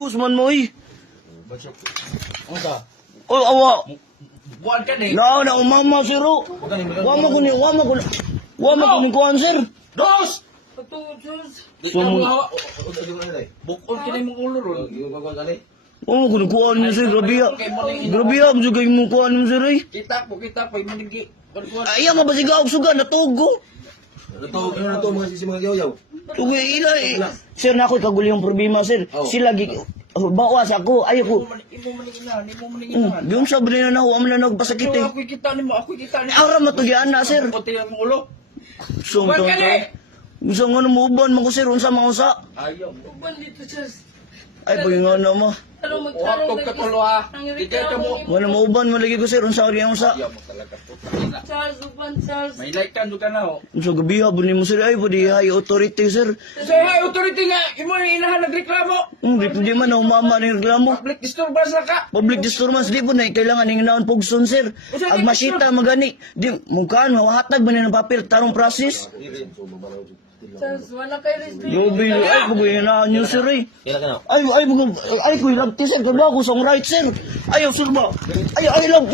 Usman mo eh. Unsa? Oh, awa. Buwan ka ni. Na umama siro. Wa mo kuni kuan sir. Dos! Sumo. Bukol ka na mong ulo ron. Wa mo kuni kuan ni sir. Grabe ya. Grabe ya juga imong kuan mo sir eh. Kita po, manigi. Ay nga ba sigaw suga natugo. Nato mga sisi mga yaw-yaw. Tugo ila eh. Sir na ako kaguli yung problema sir. Sila bawas ako. Ayo ko. Imo maninginahan. Yung sabi na nahuwa mo na nagpasakit eh. Ako kita ni mo. Ara matugyan na sir. Puti ang ulo. Sumto. Buwan ka ni. Gusto nga na muuban mo ko sir unsa mga usa. Ayaw. Uban dito, Charles. Ay pagingana na mo. Ano Huwag magtarong ka tulo ha. Hindi ka mo. Wala mauban malagi ko sir unsa ori ang usa. Ayaw mo talaga po. Charles, uban, Charles. May like ka na ho. So gabi hapon ni mo sir ay pwede high authority sir. Sa authority nga, imo ni inahan nagreklamo. Di man na umama ng reklamo. Public disturbance na ka. Public disturbance di po na kailangan ning naon pugson sir. Ag masita magani. Di mukhaan mawahatag man ng papel tarong process. Charles, wala kayo respeto. Gobi ay bugoy na nyo sir eh. Ay ko ilang sir kagwa ko song right sir. Ayaw sir ba. Ay lang